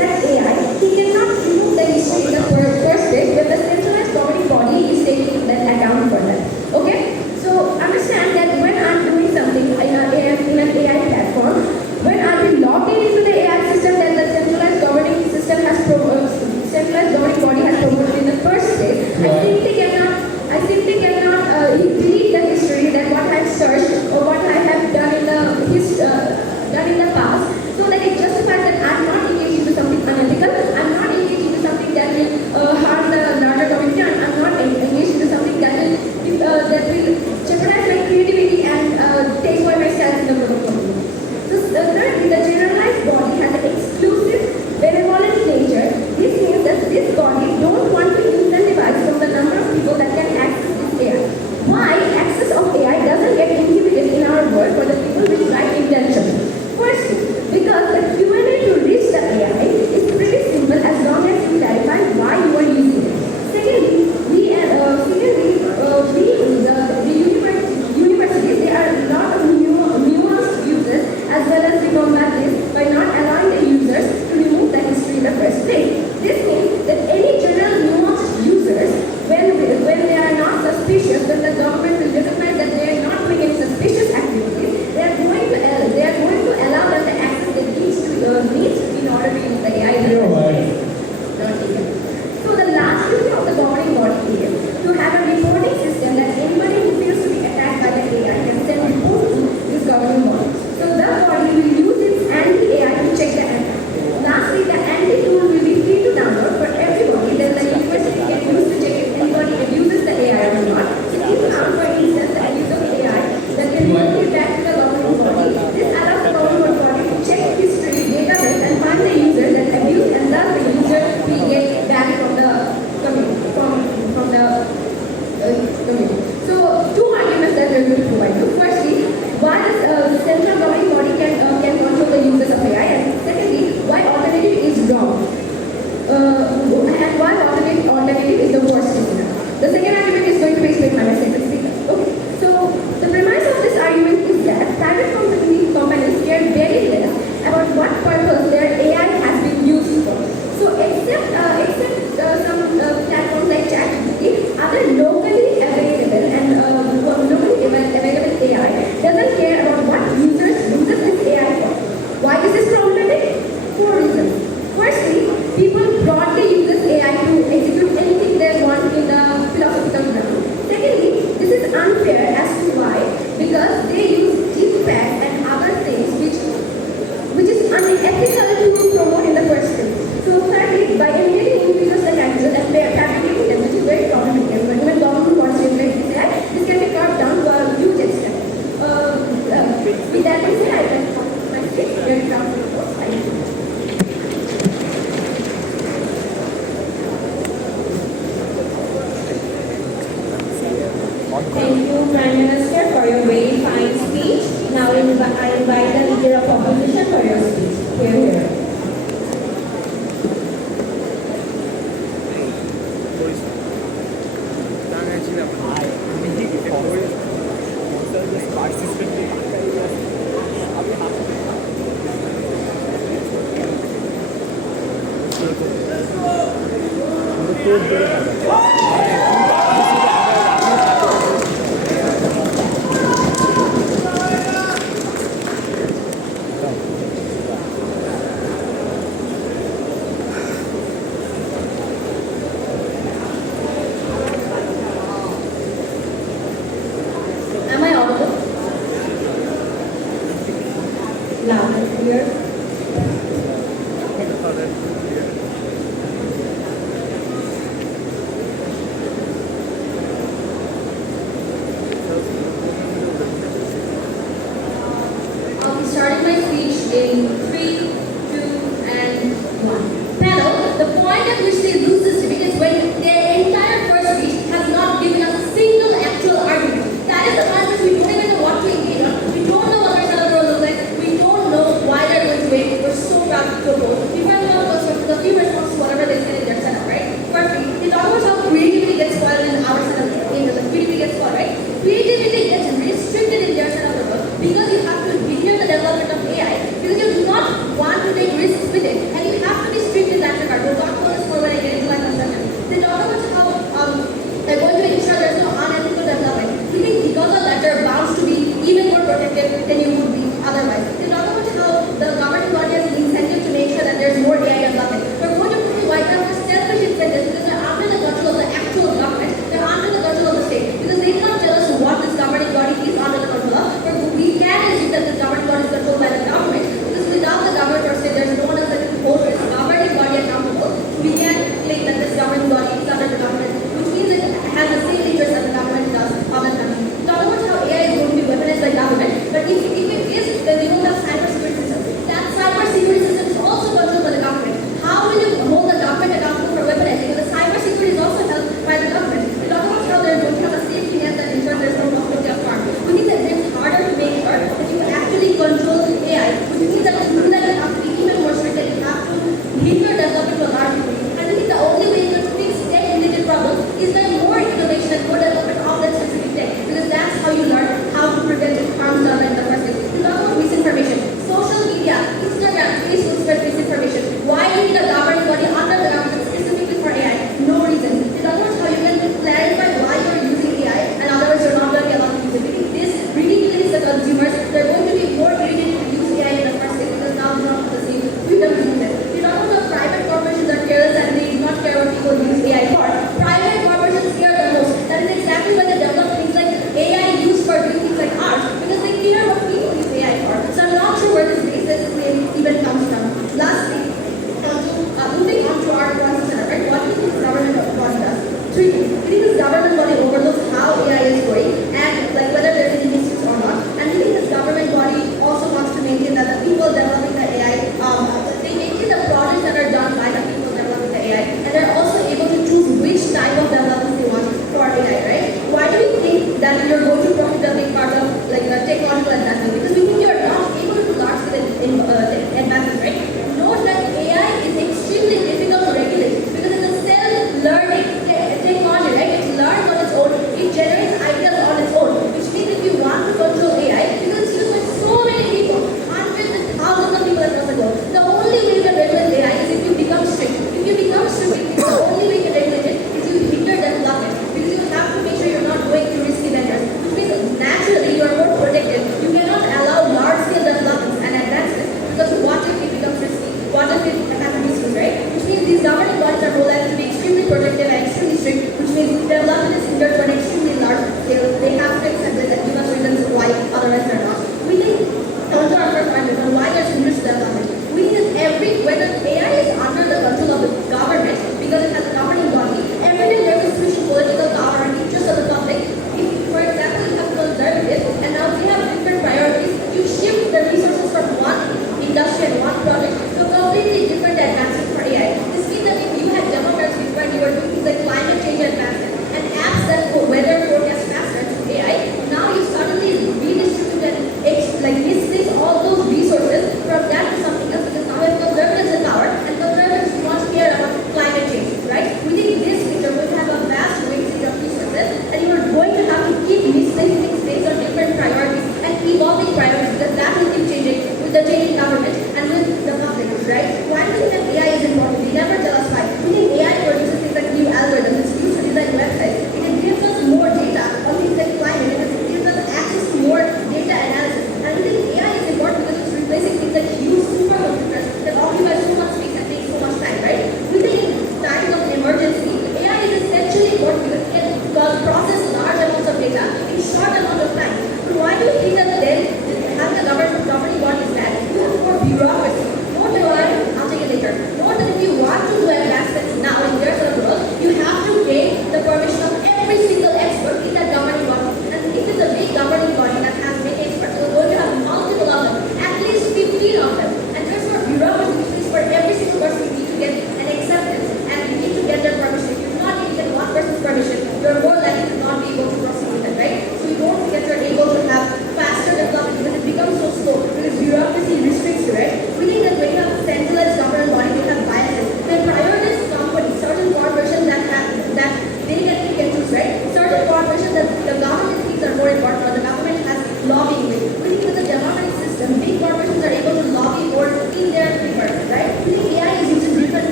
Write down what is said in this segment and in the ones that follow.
that AI, he cannot remove the history in the first place when the centralized governing body is taking that account for that. Okay? So understand that when I'm doing something in an AI platform, when I'll be logged into the AI system that the centralized governing system has centralized governing body has proposed in the first place, I simply cannot delete the history that what I've searched or what I have done in the past, so that it justifies that I'm not engaged into something unethical, I'm not engaged into something that will harm the larger community, and I'm not engaged into something that will jeopardize my creativity and take away my self in the community. So thirdly, the generalized body has an exclusive benevolent nature. This means that this body don't want to incentivize from the number of people that can access this AI. Why access of AI doesn't get inhibited in our world for the people with right intention? First, because the Q&A to reach the AI is pretty simple as long as you clarify why you are using it. Secondly, the universities, there are a lot of nuanced users, as well as we combat this by not allowing the users to remove the history in the first place. This means that any general nuanced users, when they are not suspicious, when the government will recognize that they are not doing any suspicious activities, they are going to allow them the access they need in order to use the AI. So the last duty of the governing body is to have a reporting system that anybody who feels to be attacked by the AI can send report to this governing body. So the body will use its anti-AI to check the anti. Lastly, the anti-tool will be free to download for everybody that the university can use to check if anybody abuses the AI or not. So if you found, for instance, the abuse of AI that can report it back to the governing body, this allows the governing body to check history, database, and find the user that abused, and thus the user will get banned from the community. So two arguments that we're going to provide you. Firstly, why the central governing body can control the users of AI, and secondly, why alternative is wrong, and why alternative is the worst scenario. The second argument is going to be explained by my second speaker. Okay. So the premise of this argument is that private companies care very less about what purpose their AI has been used for. So except some platforms like THBT, other locally available AI doesn't care about what users this AI for. Why is this problematic? 4 reasons. Firstly, people broadly use this AI to execute anything they want in the philosophical ground. Secondly, this is unfair as to why, because they use deep facts and other things which is unethical to promote in the first place. So thirdly, by emulating individuals like actors and fabricating them, which is very problematic. When government wants to emulate this AI, this can be cut down to a huge extent. With that being said, I can my speech very proud to report. Thank you. Thank you, Prime Minister, for your very fine speech. Now I invite the Leader of Opposition for your speech. Here. Am I audible? Loud and clear.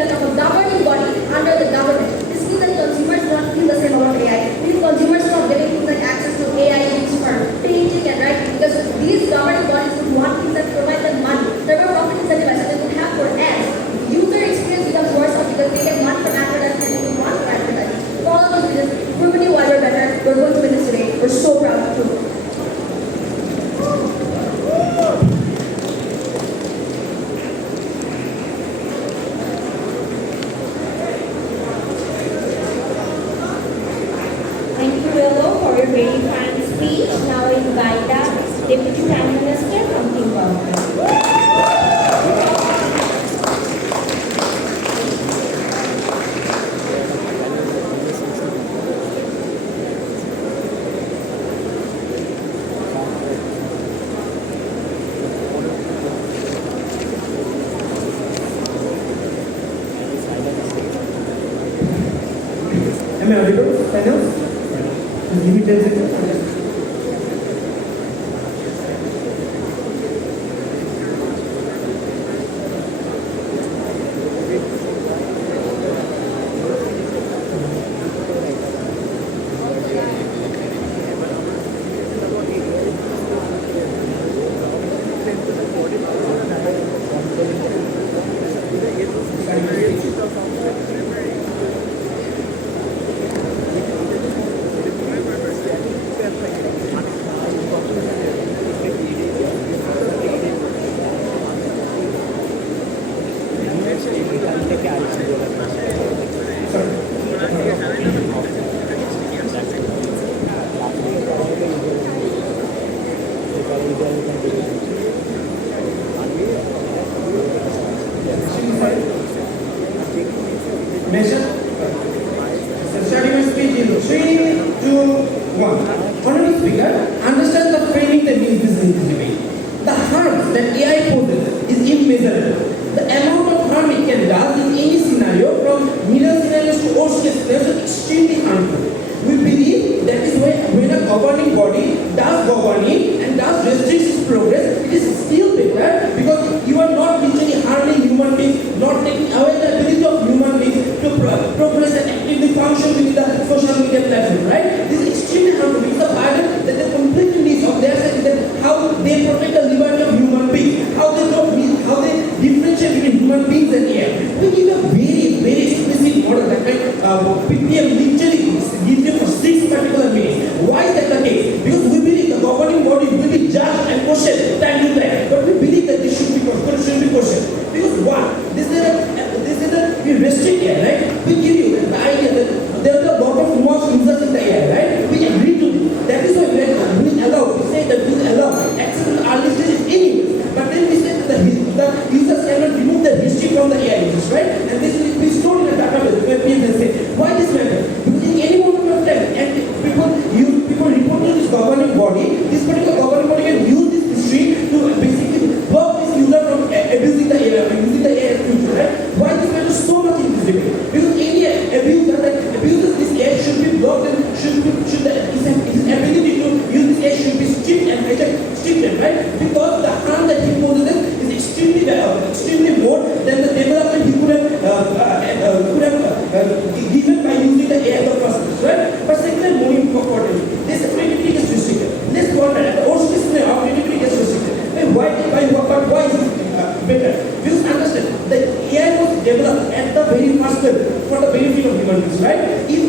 built of a governing body under the government. This means that consumers do not feel the same about AI. We need consumers not getting things like access to AI used for painting and writing, because these governing bodies would want things that provide them money. There are profit incentives that they would have for ads. User experience becomes worse off because they get money from advertising and they want to advertise. For all of those reasons, we're going to do why we're better. We're going to win this today. We're so proud to. Thank you, Willow, for your very fine speech. Now I invite the Deputy Prime Minister from Team Government. Am I audible? Final? Just give me 10 seconds. Measure. Starting my speech in 3, 2, 1. Honorable Speaker, understand the framing that means this in this debate. The harm that AI poses is immeasurable. The amount of harm it can do in any scenario, from middle scenarios to worst case scenarios, is extremely harmful. We believe that is why when a governing body does governing and does restrict its progress, it is still better, because you are not literally harming human beings, not taking away the ability of human beings to progress and actively function within the social media platform, right? This is extremely harmful because the burden that they completely miss of their side is that how they protect the liberty of human beings, how they differentiate between human beings and AI. We give a very explicit model that PPM literally gives you for 6 particular minutes. Why is that the case? Because we believe the governing body will be judged and questioned time to time, but we believe that this should be questioned. Because one, this is a restrict AI, right? We give you the idea that there are a lot of most users in the AI, right? We agree to this. That is why we say that we allow access to the early stages anyway. But then we say that the users cannot remove the history from the AI users, right? And this will be stored in a database where people say, why this matter? Because in any moment of time, and people report to this governing body, this particular governing body can use this history to basically block this user from abusing the AI in future, right? Why this matters so much in this debate? Because any abuser that abuses this AI should be blocked, and his ability to use this AI should be restricted, right? Because the harm that he poses is extremely more than the development he could have given by using the AI in the first place, right? But second, more importantly, this creativity gets restricted. Let's wonder, at the worst case scenario, our creativity gets restricted. Why is it better? Because understand, the AI was developed at the very first step for the benefit of human beings, right? If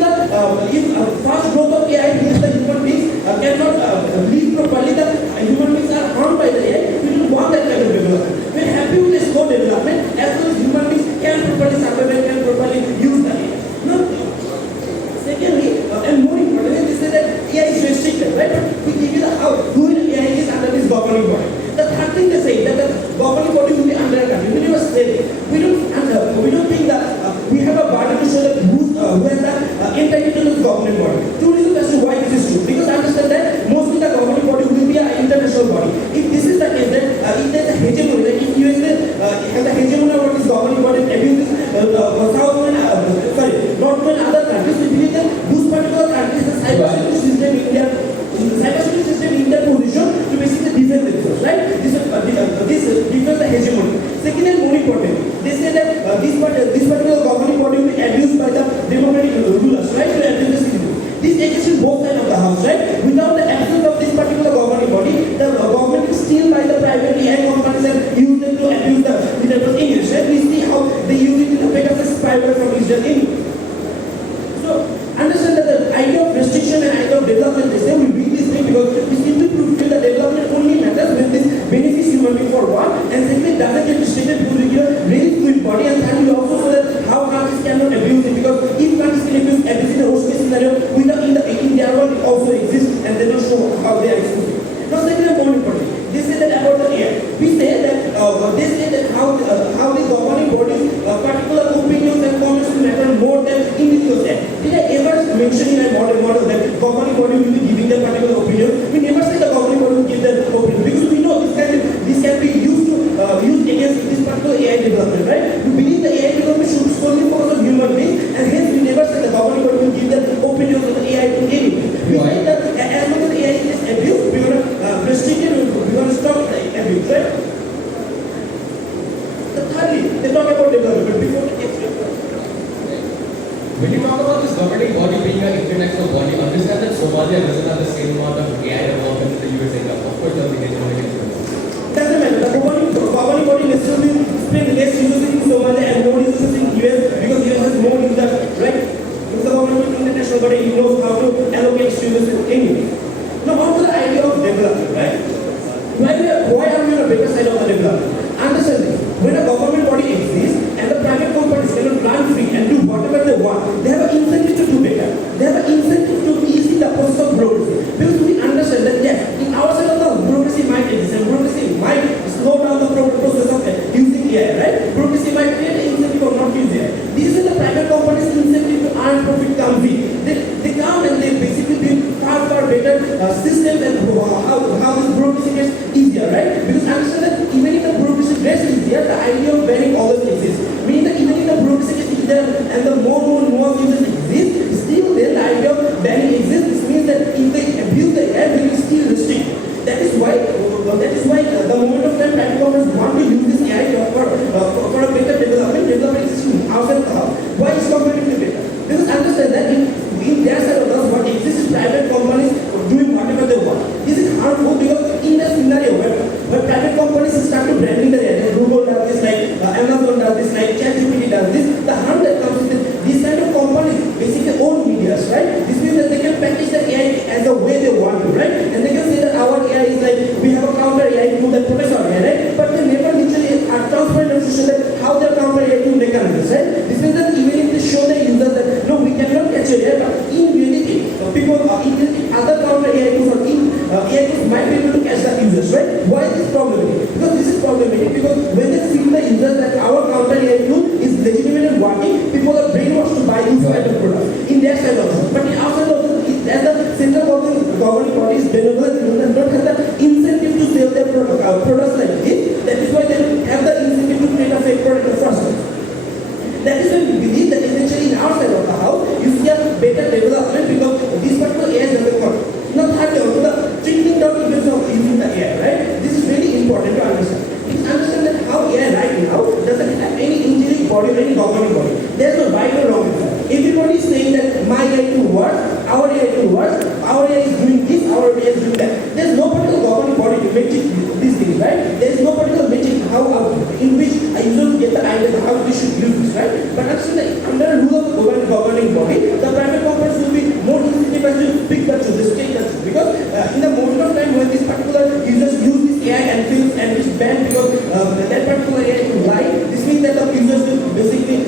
fast growth of AI means the human beings cannot live properly, the human beings are harmed by the AI, we don't want that kind of development. We're happy with the slow development as long as human beings can properly survive and can properly use the AI. No. Secondly, and more importantly, they say that AI is restricted, right? But we give you the how who AI is under this governing body. The third thing they say that the governing body will be under a country. We never say we don't think that we have a burden to show that who has the entitled to this governing body. Two reasons as to why this is true. Because I understand that mostly the governing body will be an international digital image. So understand that the idea of restriction and idea of development is there. We read this way because we simply feel that development only matters when this benefits human being for one, and secondly doesn't get restricted because we get a really fluid body, and then we also know that how countries cannot abuse it, because if countries can abuse in the worst case scenario, we know in their world it also exists, and they don't show how they are exposed. Now second and more important, they say that about the AI. We say that they say that how the governing bodies particular opinions and comments will matter more than individuals. Did I ever mention in a model that governing body will be giving their particular opinion? We never say the governing body will give their opinion, because we know this can be used against this particular AI development, right? We believe the AI development should solely focus on human beings, and hence we never say the governing body will give their opinions on the AI to anything. We say that as long as AI is abused, we want to restrict it, we want to stop the abuse, right? Thirdly, they talk about development before the next step. When you talk about this governing body being an international body, understand that Somalia doesn't have the same amount of AI development that the USA does. Of course, they'll be getting against it. Doesn't matter. The governing body necessarily spend less users in Somalia and more users in US, because US has more users, right? Because the governing body international body knows how to allocate users anyway. Now, on to the idea of development, right? Why are we on a better side of the development? Understand this. When a government body exists and the private companies can run free and do whatever they want, they have an incentive to do better. They have an incentive to ease the process of progress. Because we understand that yes, in our side of the progressive might exist, and progressive might slow down the process of using AI, right? Progressive might create an incentive of not using AI. This is the private companies' incentive to earn profit comes in. They come and they basically build far better systems and how this progressive gets easier, right? Because understand that even if the progressive gets easier, the idea of banning always exists. Meaning that even if the progressive gets easier and the more users exist, still then the idea of banning exists. This means that if they abuse the AI, we will still restrict. That is why the moment of time private companies want to use this AI for a better development system outside the house. Why is comparatively better? Because understand that in their side of us, what exists is private companies doing whatever they want. This is harmful because in the scenario where private companies start to branding the AI, Google does this, like Amazon does this, like THBT does this, the harm that comes with these kind of companies basically own medias, right? This means that they can package the AI as the way they want to, right? And they can say that our AI is like, we have a counter AI tool that protects our AI, right? But they never literally are transparent enough to show that how their counter AI tool mechanisms, right? This means that even if they show their users that no, we cannot catch your AI, but in reality, people other counter AI tools or AI tools might be able to catch the users, right? Why is this problematic? Because this is problematic because when they feel the users that our counter AI tool is legitimate and working, people are brainwashed to buy these kind of products in their side also. But in our side also, as the central governing bodies, they don't have the incentive to sell their products like this. That is why they don't have the incentive to create a fake product in the first place. That is why we believe that eventually in our side of the house, you see a better development because this particular AI doesn't work. Now, thirdly, also the trickling down events of using the AI, right? This is really important to understand. Please understand that how AI right now doesn't have any engineering body or any governing body. There's no right or wrong answer. Everybody is saying that my AI tool works, our AI tool works, our AI is doing this, our AI is doing that. There's no particular governing body to metric these things, right? There's no particular metric in which a user will get the idea of how we should use this, right? But understand that under a rule of the governing body, the private companies will be more incentivized to pick the truth, take the truth. Because in the moment of time when this particular users use this AI and feels and it's banned because that particular AI to lie, this means that the users will basically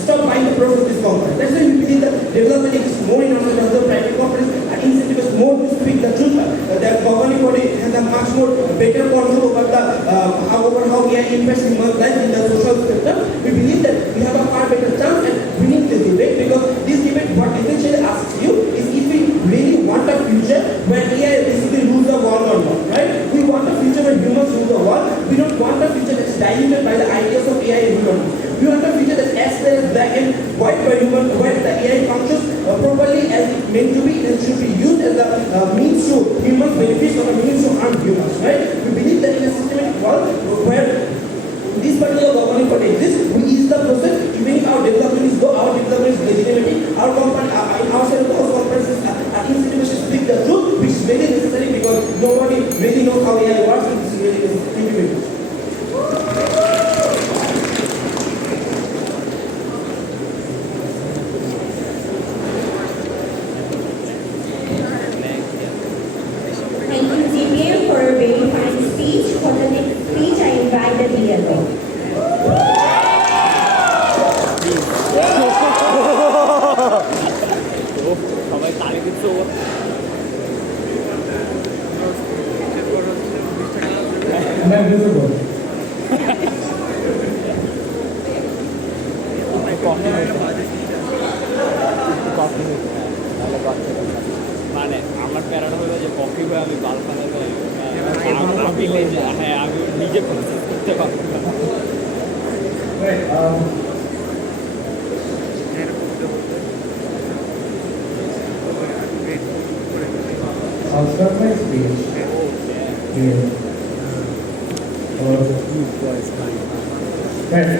stop buying the product of this company. That's why we believe that development is more in order of the private companies and incentivized more to speak the truth. That governing body has a much more better control over how AI impacts human life in the social sector. We believe that we have a far better chance at winning this debate because this debate what essentially asks you is if we really want a future where AI basically rules the world or not, right? We want a future where humans rule the world. We don't want a future that's diluted by the ideas of AI and human. We want a future that's as clear as black and white where the AI functions properly as it's meant to be. It should be used as a means to human benefits or a means to harm humans, right? We believe that in a systematic world where this particular governing body exists, we ease the process. Even if our development is low, our development is legitimate. Our company, in our side of the house, conferences are incentivized to speak the truth, which is very necessary because nobody really knows how AI works, and this is really necessary. Thank you very much. miserable. মানে আমার প্যারাটা হলো যে coffee বা আমি বাল ফালাতে হ্যাঁ আমি নিজে process করতে পারবো না। Right. I'll start my speech here. Right.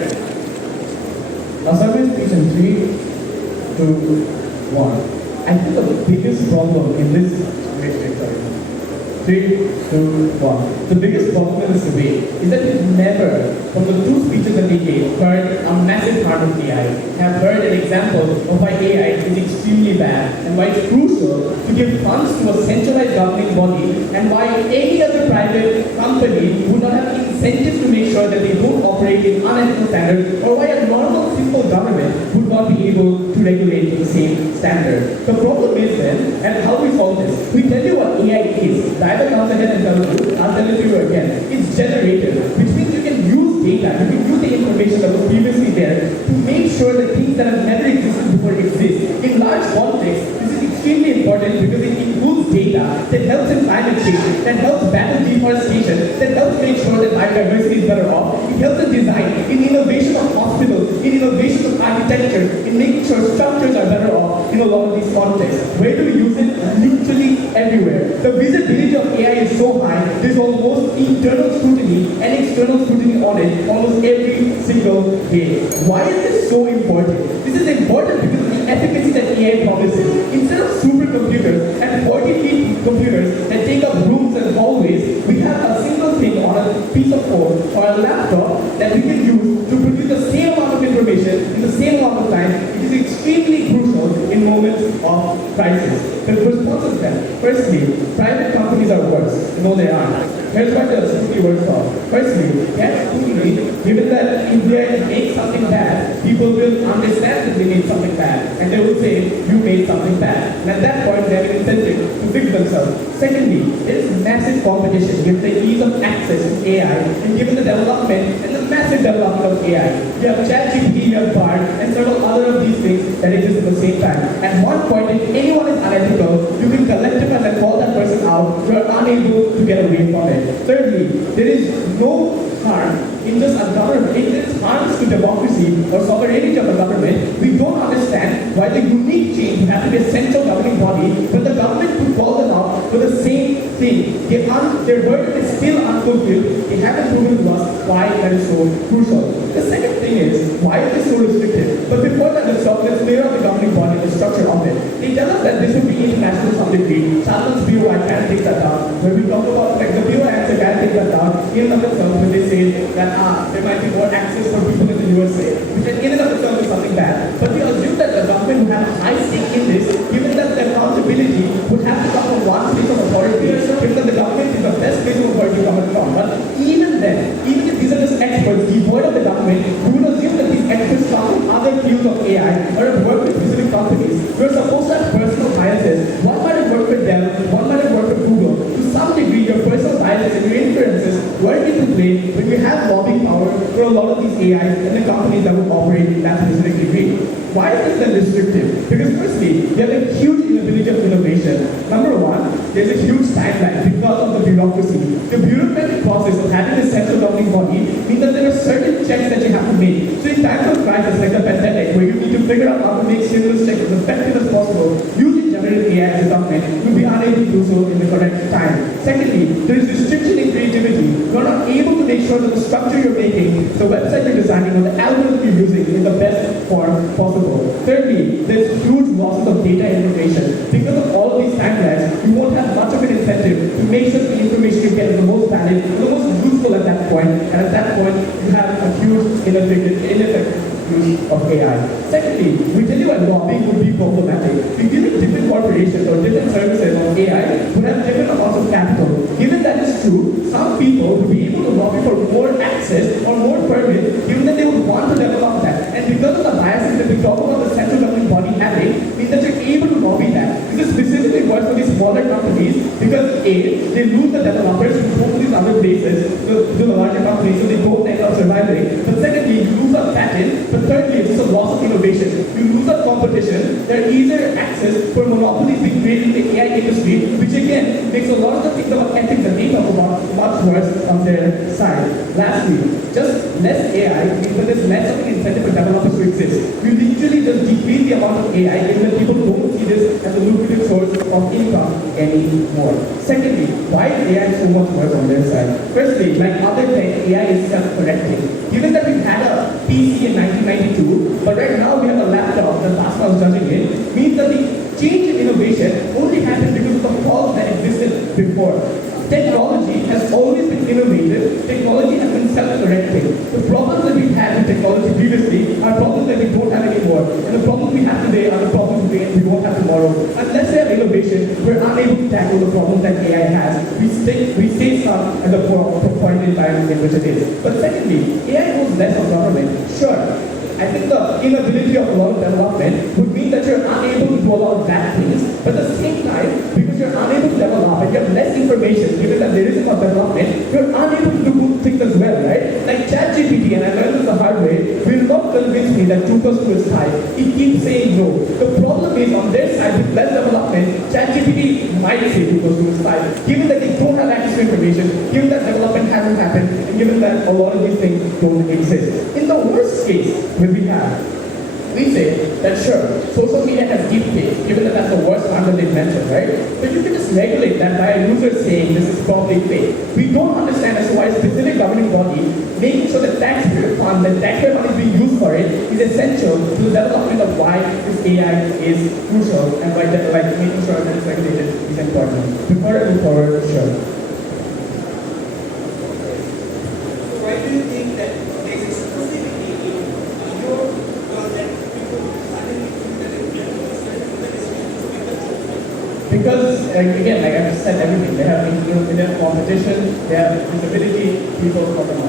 I'll start my speech in 3, 2, 1. I think the biggest problem in this, sorry. 3, 2, 1. The biggest problem in this debate is that we've never, from the two speeches that they gave, heard a massive harm of AI. Have heard an example of why AI is extremely bad and why it's crucial to give funds to a centralized governing body and why any other private company would not have incentives to make sure that they don't operate in unethical standards, or why a normal, simple government would not be able to regulate the same standard. The problem is then, and how we solve this, we tell you what AI is. Either comes ahead and tells you, I'll tell it to you again. It's generative, which means you can use data, you can use the information that was previously there to make sure that things that have never existed before exist. In large context, this is extremely important because it includes data that helps in climate change, that helps battle deforestation, that helps make sure that biodiversity is better off. It helps in design, in innovation of hospitals, in innovation of architecture, in making sure structures are better off in a lot of these contexts. Where do we use it? Literally everywhere. The visibility of AI is so high, there's almost internal scrutiny and external scrutiny on it almost every single day. Why is this so important? This is important because of the efficacy that AI promises. Instead of supercomputers and 40-feet computers that take up rooms and hallways, we have a single thing on a piece of code or a laptop that we can use to produce the same amount of information in the same amount of time. It is extremely crucial in moments of crisis. The responses then, firstly, private companies are worse. No, they aren't. Here's what the scrutiny works for. Firstly, get scrutiny, given that if they make something bad, people will understand that they made something bad, and they will say, you made something bad. And at that point, they have an incentive to fix themselves. Secondly, there is massive competition given the ease of access to AI, and given the development and the massive development of AI. You have ChatGPT, you have BART, and several other of these things that exist at the same time. At one point, if anyone is unethical, you can collectivize and call that person out. You are unable to get away from it. Thirdly, there is no harm in just a government. If there is harms to democracy or sovereignty of a government, we don't understand why the unique change would have to be a central governing body, but the government could call them out for the same thing. Their burden is still unfulfilled. They haven't proven to us why that is so crucial. The second thing is, why is this so restricted? But before that, let's clear out the governing body, the structure of it. They tell us that this would be international to some degree. Salman's BUET can't take that down. When we talk about like the BUET answer can't take that down, in and of itself, when they say that there might be more access for people in the USA, which in and of itself is something bad. But we assume that the government would have a high stake in this, given that the accountability would have to come from one place of authority, given that the government is the best place of authority to come from. But even then, even if these are just experts devoid of the government, we would assume that these experts come from other fields of AI or have worked with specific companies. We're supposed to have personal biases. One might have worked with them, one might have worked with Google. To some degree, your personal biases and your inferences work into play when you have lobbying power for a lot of these AIs and the companies that will operate in that specific degree. Why is this then restrictive? Because firstly, you have a huge inability of innovation. Number one, there's a huge timeline because of the bureaucracy. The bureaucratic process of having a central governing body means that there are certain checks that you have to make. So in times of crisis like the pandemic, where you need to figure out how to make stimulus checks as effective as possible, using generative AI as a government, you'll be unable to do so in the correct time. Secondly, there is restriction in creativity. You're not able to make sure that the structure you're making, the website you're designing, or the algorithm you're using in the best form possible. Thirdly, there's huge losses of data information. Because of all of these timelines, you won't have much of an incentive to make sure the information you get is the most valid, the most useful at that point. And at that point, you have a huge ineffective use of AI. Secondly, we tell you why lobbying would be problematic. We give it different corporations or different services on AI would have different amounts of capital. Given that is true, some people would be able to lobby for more access or more permits, given that they would want to develop that. And because of the biases that we talk about the central governing body having, means that you're able to lobby that. This is specifically works for these smaller companies because A, they lose the developers who go to these other places to the larger companies, so they don't end up surviving. But secondly, you lose a patent. But thirdly, it's just a loss of innovation. You lose a competition. There are easier access for monopolies being created in the AI industry, which again makes a lot of the things about ethics that they talk about much worse on their side. Lastly, just less AI means that there's less of an incentive for developers to exist. We literally just decrease the amount of AI given that people don't see this as a lucrative source of income anymore. Secondly, why is AI so much worse on their side? Firstly, like other tech, AI is self-correcting. Given that we had a PC in 1992, but right now we have a laptop that Basmah was judging it, means that the change in innovation only happened because of the flaws that existed before. Technology has always been innovative. Technology has been self-correcting. The problems that we've had with technology previously are problems that we don't have anymore. And the problems we have today are the problems we won't have tomorrow. Unless we have innovation, we're unable to tackle the problems that AI has. We stay stuck at the point in time in which it is. But secondly, AI knows less of government. Sure, I think the inability of a lot of development would mean that you're unable to do a lot of bad things. But at the same time, because you're unable to develop and you have less information, given that there isn't much development, you're unable to do good things as well, right? Like ChatGPT, and I learned this the hard way, will not convince me that 2 plus 2 is 5. It keeps saying no. The problem is on their side, with less development, ChatGPT might say 2 plus 2 is 5. Given that they don't have access to information, given that development hasn't happened, and given that a lot of these things don't exist. In the worst case, we say that sure, social media has deep fakes, given that that's the worst harm that they mentioned, right? But you can just regulate that by a user saying this is probably fake. We don't understand as to why a specific governing body making sure that taxpayer money is being used for it is essential to the development of why this AI is crucial and why making sure that it's regulated is important. Before I move forward, sure. Why do you think that there's exclusivity in your that people suddenly think that Because again, like I've said everything, they have competition, they have visibility, people from them.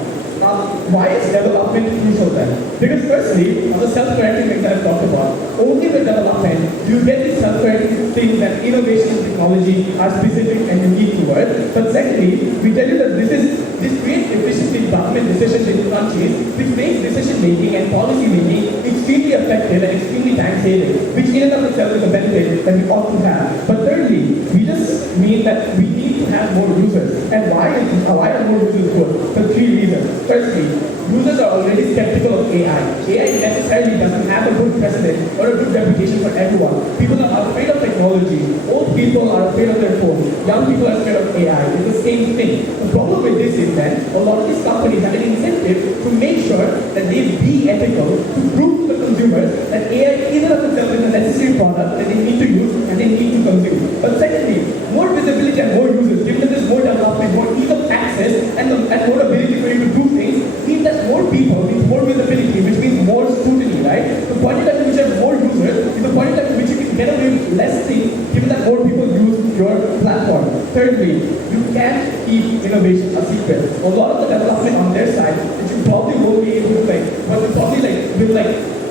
Why is development crucial then? Because firstly, on the self-correcting things that I've talked about, only with development do you get these self-correcting things that innovation and technology are specific and unique to it. But secondly, we tell you that this creates efficiency in government decisions in countries, which makes decision making and policy making extremely effective and extremely time saving, which in and of itself is a benefit that we ought to have. But thirdly, we just mean that we need to have more users. And why are more users good? For 3 reasons. Firstly, users are already skeptical of AI. AI necessarily doesn't have a good precedent or a good reputation for everyone. People are afraid of technology. Old people are afraid of their phones. Young people are scared of AI. It's the same thing. The problem with this is that a lot of these companies have an incentive to make sure that they be ethical, to prove to the consumers that AI in and of itself is a necessary product that they need to use and they need to consume. But secondly, more visibility and more users, given that there's more development, more ease of access, and more ability for you to do things, means that more people means more visibility, which means more scrutiny, right? The point at which you have more users is the point at which you can get away with less things, given that more people use your platform. Thirdly, you can't keep innovation a secret. A lot of the development on their side, which you probably won't be able to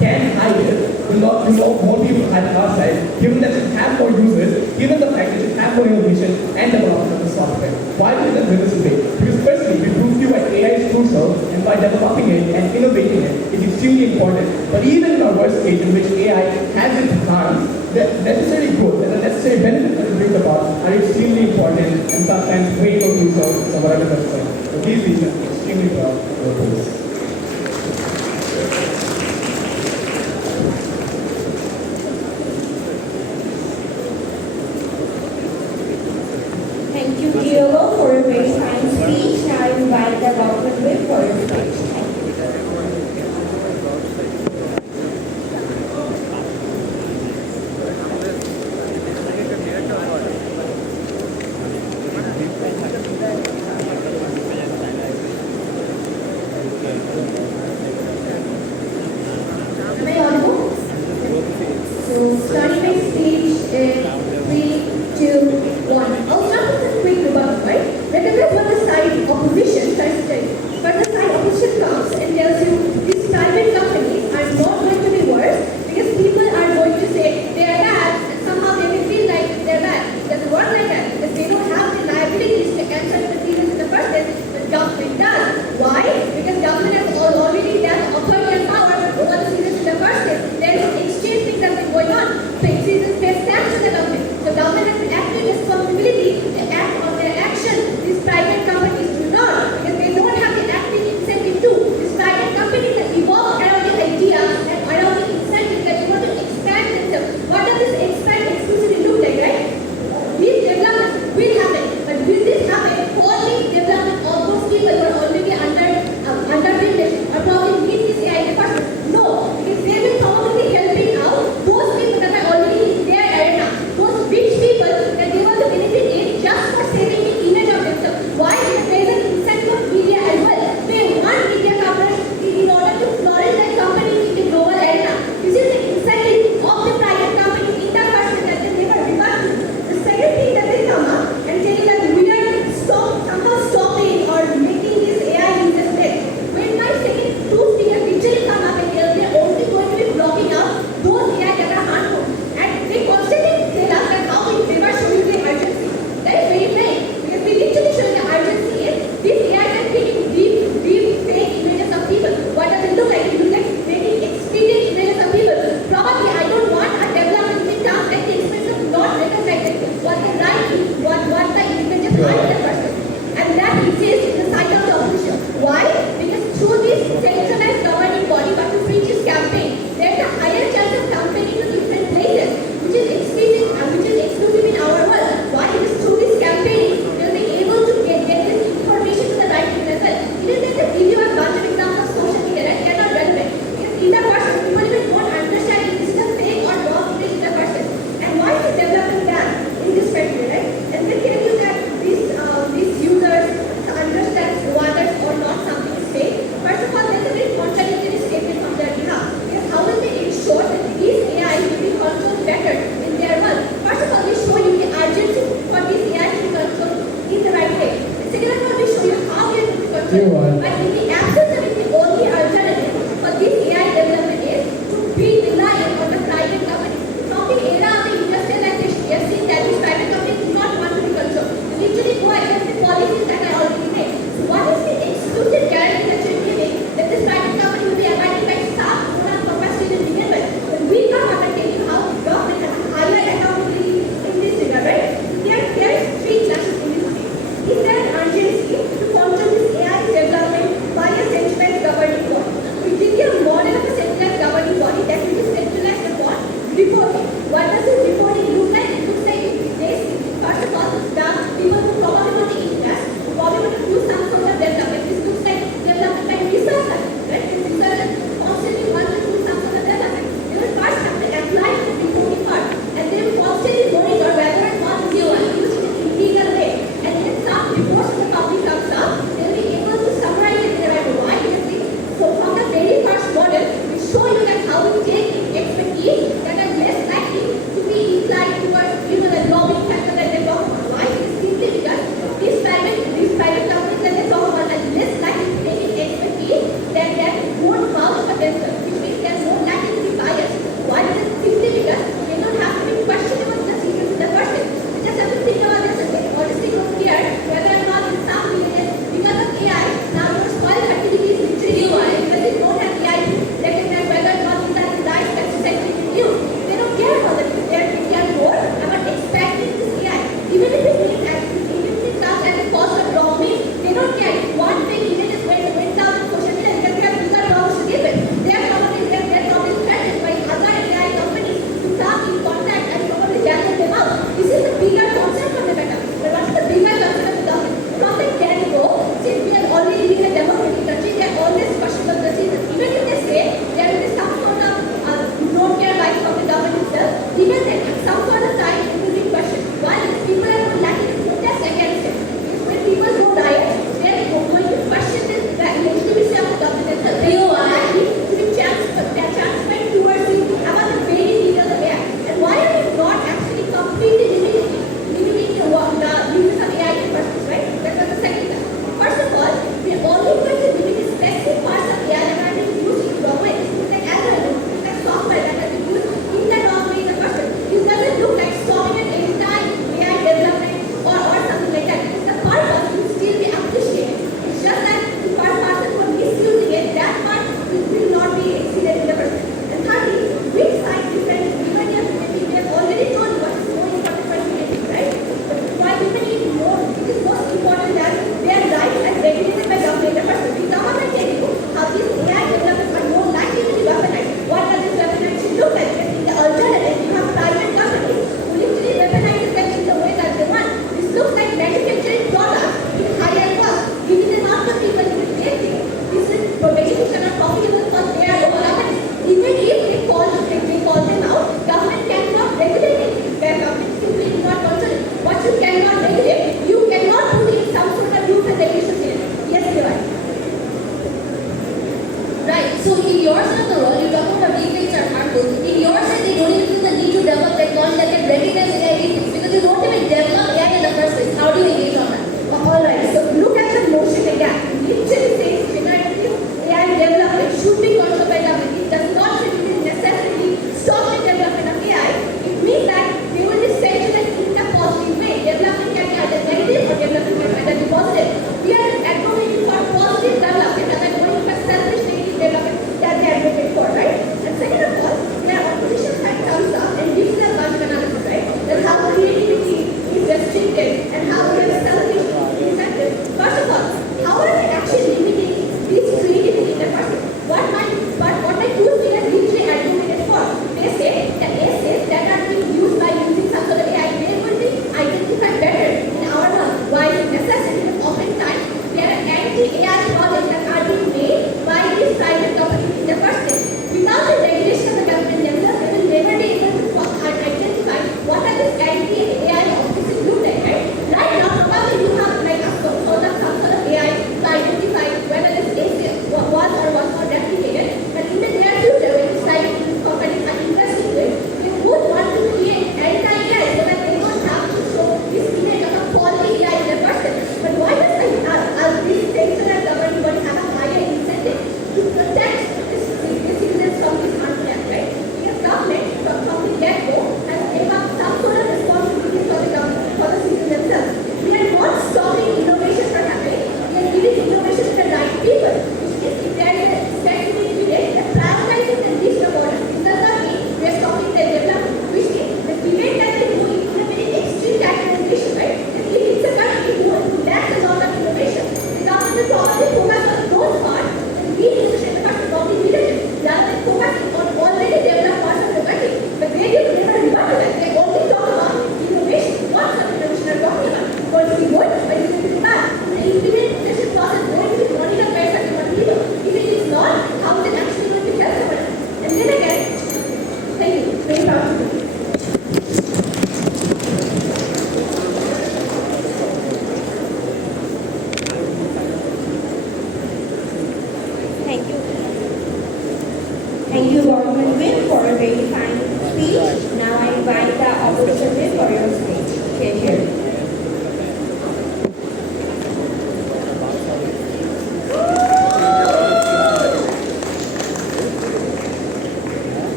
can hide it, will not more people at our side, given that you have more users, given the fact that you have more innovation and development of the software. Why do we then win this debate? Because firstly, we proved to you why AI is crucial, and by developing it and innovating it is extremely important. But even in our worst case, in which AI has its harms, the necessary growth and the necessary benefits that it brings about are extremely important and sometimes way more crucial than whatever that's like. For these reasons, extremely proud of this. Thank you, Diego, for a very fine speech. Now I invite the government whip for your speech. Thank you. Am I audible? So, starting my speech in 3, 2, 1. I'll start with a quick rebuttal, right? Let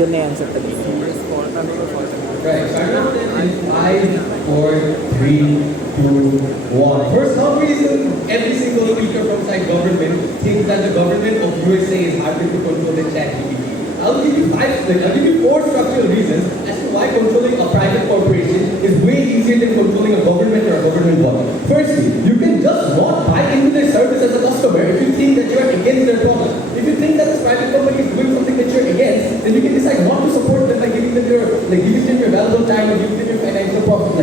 জন্যই অ্যান্সারটা দিচ্ছি। Right, start off then in 5, 4, 3, 2, 1. For some reason, every single speaker from side government thinks that the government of USA is harder to control than ChatGPT. I'll give you 4 structural reasons as to why controlling a private corporation is way easier than controlling a government or a government body. Firstly, you can just not buy into their service as a customer if you think that you're against their product. If you think that this private company is doing something that you're against, then you can decide not to support them by giving them your valuable time or giving them your financial profit,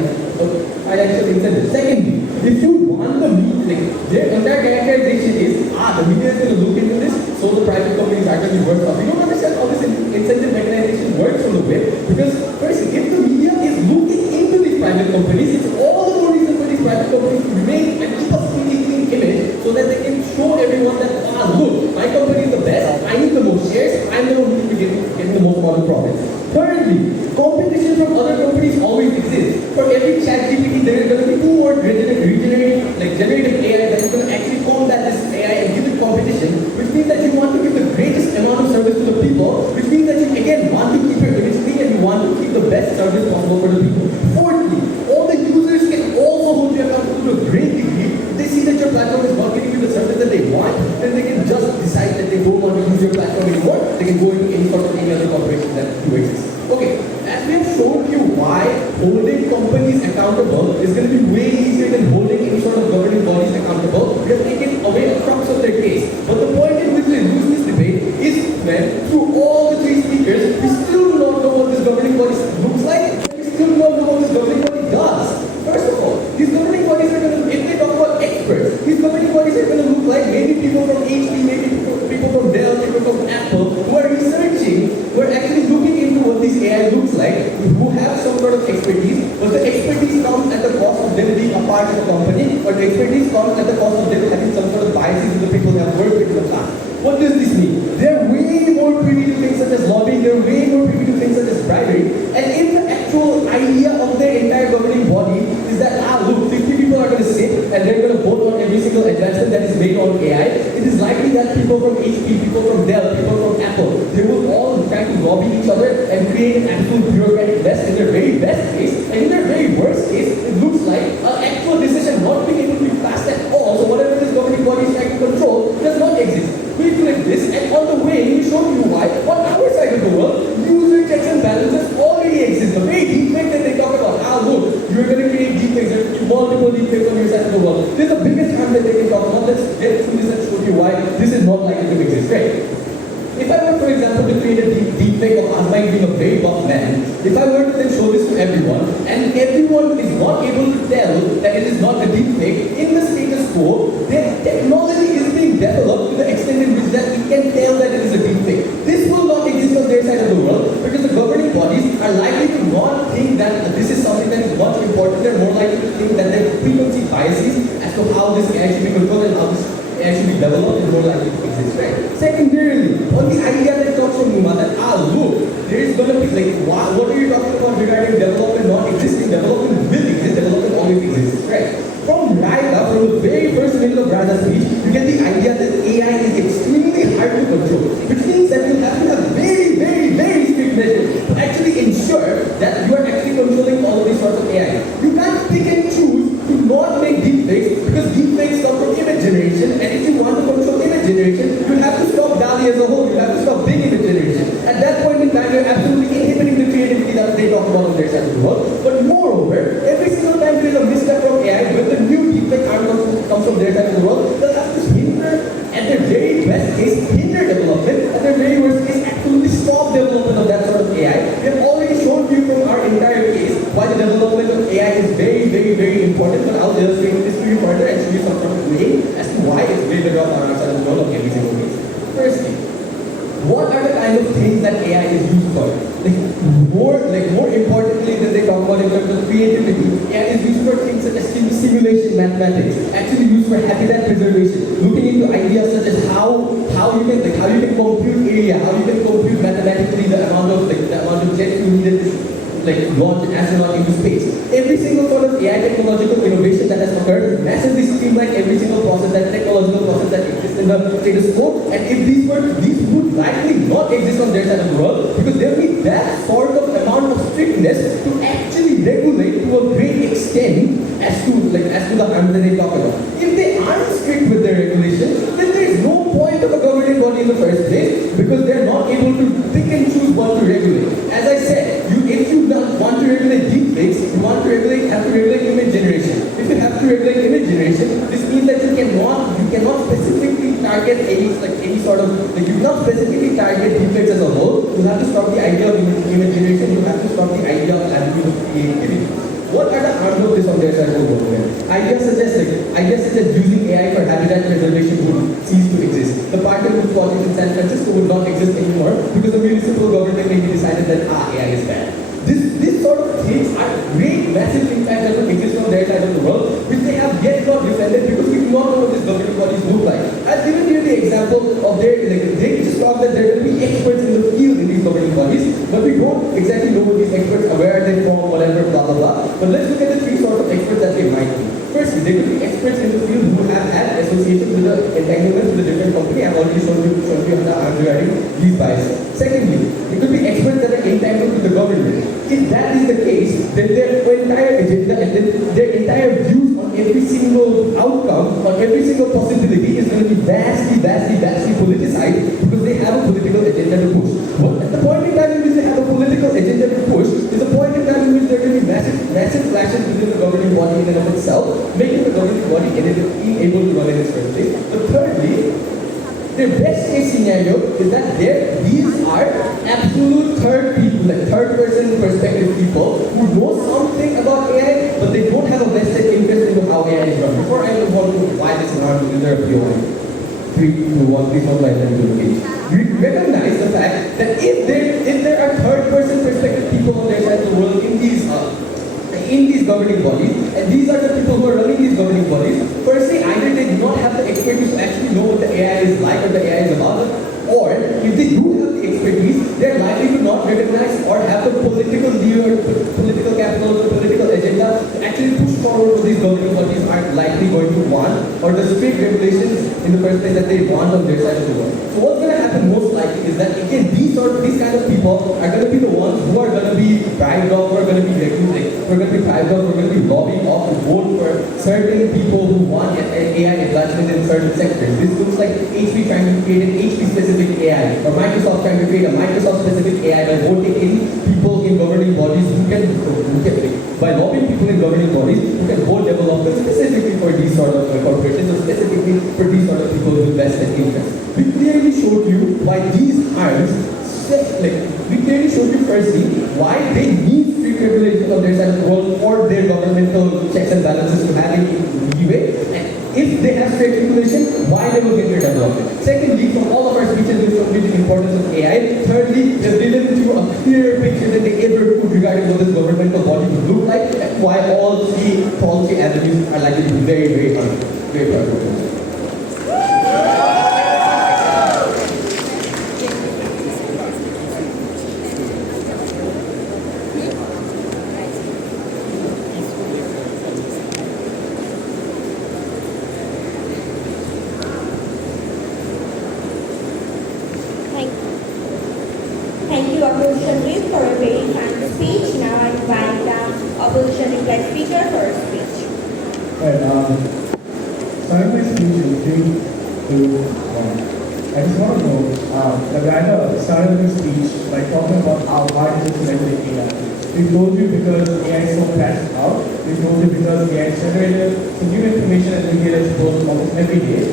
financial incentive. Secondly, if you want the media, their entire characterization is, the media is going to look into this, so the private companies are going to be worse off. You don't understand how this incentive mechanization works from the way, because firstly, if the media is looking into these private companies, it's all the more reason for these private companies to make and keep a squeaky clean image so that they can show everyone that, look, my company is the best, I need the most shares, I'm the one who will be getting the most amount of profits. Thirdly, competition from other companies always exists. For every ChatGPT, there is going to be 2 more generative AI that is going to actually combat this AI and give it competition, which means that you want to give the greatest amount of service to the people, which means that you again want to keep your image clean and you want to keep the best service possible for the people. Fourthly, all the users can also hold you accountable to a great degree. If they see that your platform is not giving you the service that they want, then they can just decide that they don't want to use your platform anymore. They can go into any other corporation that do exist. Okay, as we have shown you why holding companies accountable is going to be way easier than holding any sort of governing bodies accountable, we have taken away a crux of their case. But the point in which we lose this debate is when, through all the 3 speakers, we still do not know what this governing body looks like, and we still do not know what this governing body does. First of all, these governing bodies are going to, if they talk about experts, these governing bodies are going to look like maybe people from HP, maybe people from Dell, people from Apple, who are researching, who are actually looking into what this AI looks like, who have some sort of expertise, but the expertise comes at the cost of them being a part of the company, or the expertise comes at the cost of them having some sort of biases in the people they have worked with in the past. What does this mean? They're way more privy to things such as lobbying, they're way more privy to things such as bribery, and if the actual idea of their entire governing body is that, look, 50 people are going to sit and they're going to vote on every single advancement that is made on AI, it is likely that people from HP, people from Dell, people from Apple, they will all try to lobby each other and create an absolute bureaucratic mess in their very best case, and in their very worst case, it looks like an actual decision not being able to be passed at all, so whatever this governing body is trying to control does not exist. We click this, and on the way, we show you why, on our side of the world, user checks and balances already exist. The very deepfake that they talk about, look, you're going to create deepfakes, there are multiple deepfakes on your side of the world. This is the biggest harm that they can talk about. Let's get through this and show you why this is not likely to exist, right? If I were, for example, to create a deepfake of Ahmad being a very buff man, if I were to then show this to everyone, and everyone is not able to tell that it is not a deepfake, in the status quo, their technology is being developed to the extent in which that we can tell that it is a deepfake. This will not exist on their side of the world, because the governing bodies are likely to not think that this is something that is much important. They're more likely to think that there are preconceived biases as to how this AI should be controlled and how this AI should be developed and more likely to exist, right? Secondarily, on the idea that comes from Numa that, look, there is going to be what are you talking about regarding development not existing? Development will exist, development always exists, right? From the very first minute of Raja's speech, you get the idea that AI is extremely hard to control, which means that you have to have very, very, very strict measures to actually ensure that you are actually controlling all of these sorts of AI. You can't pick and choose to not make deepfakes, because deepfakes come from image generation, and if you want to control image generation, you have to stop DALI as a whole, you have to stop big image generation. At that point in time, you're absolutely inhibiting the creativity that they talk about on their side of the world. But moreover, every single time there is a misstep from AI, when the new deepfake arm comes from their side of the world, they'll have to hinder, at their very best case, hinder development, at their very worst case, absolutely stop development of that sort of AI. We have already shown you from our entire case why the development of AI is very, very, very important, but I'll illustrate this to you further and show you some sort of way as to why it's way better off on our side of the world of every single case. Firstly, what are the kind of things that AI is used for? More importantly than they talk about in terms of creativity, AI is used for things such as simulation mathematics, actually used for habitat preservation, looking into ideas such as how you can compute area, how you can compute mathematically the amount of jets you needed to launch an astronaut into space. Every single sort of AI technological innovation that has occurred massively streamlined every single process, that technological process that exists in the status quo, and if these would likely not exist on their side of the world because they'll need that sort of amount of strictness to actually regulate to a great extent as to the harm that they talk about. If they aren't strict with their regulation, then there is no point of a governing body in the first place because they're not able to pick and choose what to regulate. As I said, if you want to regulate deepfakes, you have to regulate image generation. If you have to regulate image generation, this means that you cannot specifically target any sort of you cannot specifically target deepfakes as a whole. You have to stop the idea of image generation. You have to stop the idea of attribute of creativity. What are the harms of this on their side of the world? Ideas such as using AI for habitat preservation would cease to exist. The park and project in San Francisco would not exist anymore because the municipal government maybe decided that AI is bad. This sort of things are great, massive impact that will exist on their side of the world, which they have yet not defended because we do not know what these governing bodies look like. I've given you the example of they just talk that there will be experts in the field in these governing bodies, but we don't exactly know what these experts are, where are they from, whatever, blah blah blah. But let's look at the three sorts of experts that they might be. Firstly, they could be experts in the field who have had associations with the entanglements with a different company. I've already shown you how I'm regarding these biases. Secondly, it could be experts that are entangled with the government. If that is the case, then their entire agenda and then their entire views on every single outcome, on every single possibility is going to be vastly politicized because they have a political agenda to push. But at the point in time in which they have a political agenda to push is the point in time in which there are going to be massive clashes within the governing body in and of itself, making the governing body unable to run in its first place. But thirdly, the best case scenario is that these are absolute third person perspective people who know something about AI, but they don't have a vested interest into how AI is run. Before I move on to why this is not in their view, 3, 2, 1, please don't let them do it. We recognize the fact that if there are third person perspective people on their side of the world in these governing bodies, and these are the people who are running these governing bodies, firstly, either they do not have the expertise to actually know what the AI is like or the AI is about, or if they do have the expertise, they're likely to not recognize or have the political lever, political capital, the political agenda to actually push forward what these governing bodies are likely going to want, or the strict regulations in the first place that they want on their side of the world. So what's going to happen most likely is that again, these kind of people are going to be the ones who are going to be bribed off, who are going to be lobbying off to vote for certain people who want AI advancement in certain sectors. This looks like HP trying to create an HP specific AI, or Microsoft trying to create a Microsoft specific AI by voting in people in governing bodies who can by lobbying people in governing bodies who can vote development specifically for these sort of corporations, or specifically for these sort of people with vested interest. We clearly showed you why these harms, we clearly showed you firstly why they need strict regulation on their side of the world for their governmental checks and balances to have any leeway. And if they have strict regulation, why they will get their development. Secondly, from all of our speeches, we've shown you the importance of AI. Thirdly, we've given you a clear picture that they ever could regarding what this governmental body would look like, and why all three policy avenues are likely to be very powerful. Thank you, Opposition Whip, for a very fine speech. Now I invite the Opposition Reply Speaker for a speech. Right, starting my speech in 3, 2, 1. I just want to know, the writer started his speech by talking about how hard it is to regulate AI. We told you because AI is so fast out. We told you because AI is generated, so new information and we get exposed almost every day.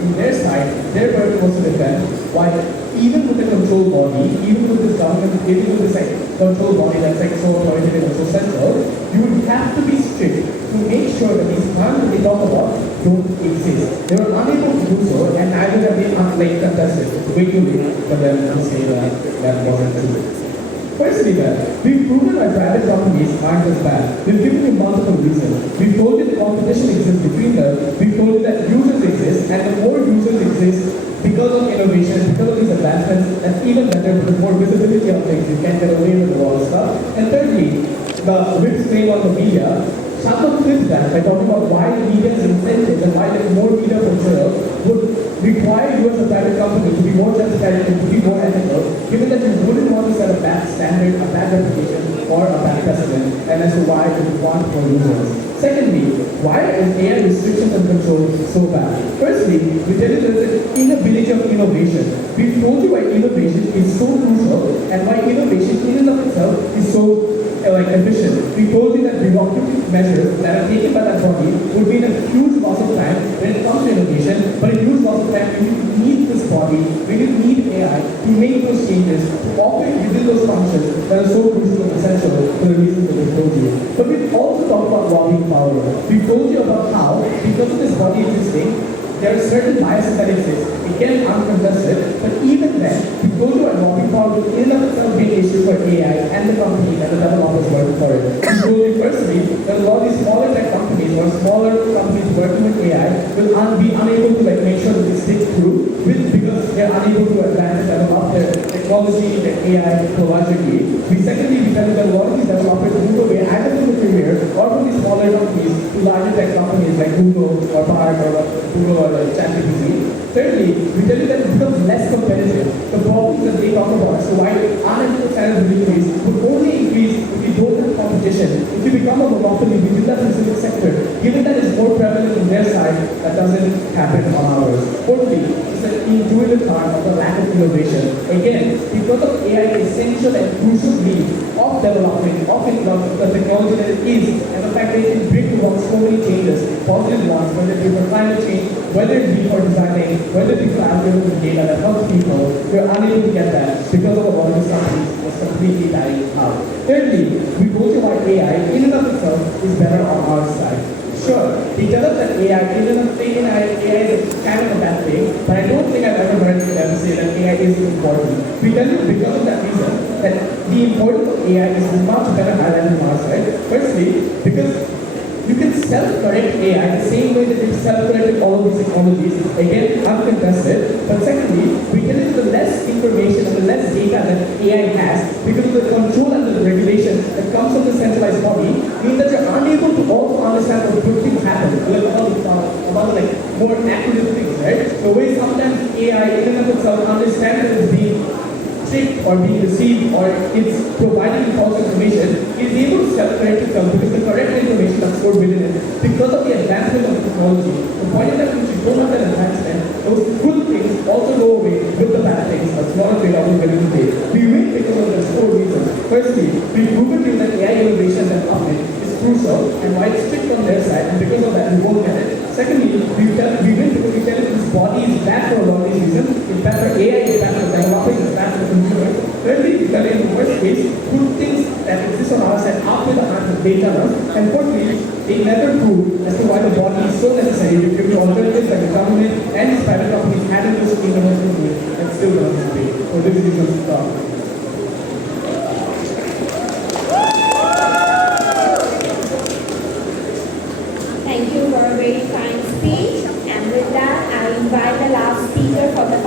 In their side, their burden was to defend why even with the control body, even with this government, even with this control body that's so authoritative and so central, you would have to be strict to make sure that these harms that they talk about don't exist. They were unable to do so, and neither have they contested. It's way too late for them to say that wasn't true. Firstly, we've proven that private companies aren't as bad. We've given you multiple reasons. We've told you that competition exists between them. We've told you that users exist, and the more users exist because of innovation, because of these advancements, that's even better with more visibility of things. You can't get away with a lot of stuff. And thirdly, the whips playing on the media, Shaka flips that by talking about why the media's incentives and why there's more media control would require you as a private company to be more transparent and to be more ethical, given that you wouldn't want to set a bad standard, a bad reputation, or a bad precedent, and as to why you want more users. Secondly, why is AI restrictions and controls so bad? Firstly, we tell you there's an inability of innovation. We've told you why innovation is so crucial and why innovation in and of itself is so efficient. We told you that bureaucratic measures that are taken by that body would mean a huge loss of time when it comes to innovation, but a huge loss of time when you need this body, when you need AI to make those changes, to operate within those functions that are so crucial and essential for the reasons that we've told you. But we've also talked about lobbying power. We've told you about how, because of this body existing, there are certain biases that exist. Again, uncontested, but even then, we told you that lobbying power will in and of itself be an issue for AI and the company and the developers working for it. We told you firstly that a lot of these smaller tech companies or smaller companies working with AI will be unable to make sure that they stick through because they're unable to advance and develop their technology that AI provides. Secondly, we tell you that a lot of these developers move away either from the premier or from these smaller companies to larger tech companies like Google or Bard or Google or ChatGPT. Thirdly, we tell you that it becomes less competitive. The problems that they talk about as to why unethical standards will increase would only increase if you don't have competition. If you become a monopoly within that specific sector, given that it's more prevalent on their side, that doesn't happen on ours. Fourthly, it's an intuitive part of the lack of innovation. Again, because of AI essential and crucial need of development, of the technology that it is, and the fact that it can bring about so many changes, positive ones, whether it be for climate change, whether it be for designing, whether it be for algorithmic data that helps people, we're unable to get that because of a lot of these companies was completely dying out. Thirdly, we told you why AI in and of itself is better on our side. Sure, we tell us that AI is kind of a bad thing, but I don't think I've ever heard them say that AI is important. We tell you because of that reason that the importance of AI is much better highlighted on our side. Firstly, because you can self-correct AI the same way that you've self-corrected all of these technologies. Again, uncontested. But secondly, we tell you the less information and the less data that AI has, because of the control and the regulation that comes from the centralized body, means that you're unable to also understand what good things happen, about more accurate things, right? The way sometimes AI in and of itself understands that it's being tricked or being deceived or it's providing false information, is able to self-correct itself because the correct information that's stored within it, because of the advancement of technology. The point is that when you don't have that advancement, those good things also go away with the bad things. That's not a trade-off we're going to take. We win because of those four reasons. Firstly, we've proven to you that AI innovation and development is crucial and why it's strict on their side, and because of that we won't get it. Secondly, we win because we tell you this body is bad for a lot of these reasons. It's bad for AI, it's bad for developers, it's bad for consumers. Thirdly, we tell you in the worst case, good things that exist on our side after the hands of data runs. And fourthly, they never prove as to why the body is so necessary to give you alternatives like the government and its private companies hadn't just been able to do it and still don't pay. So this is the stuff. Thank you for a very fine speech. And with that, I invite the last speaker for the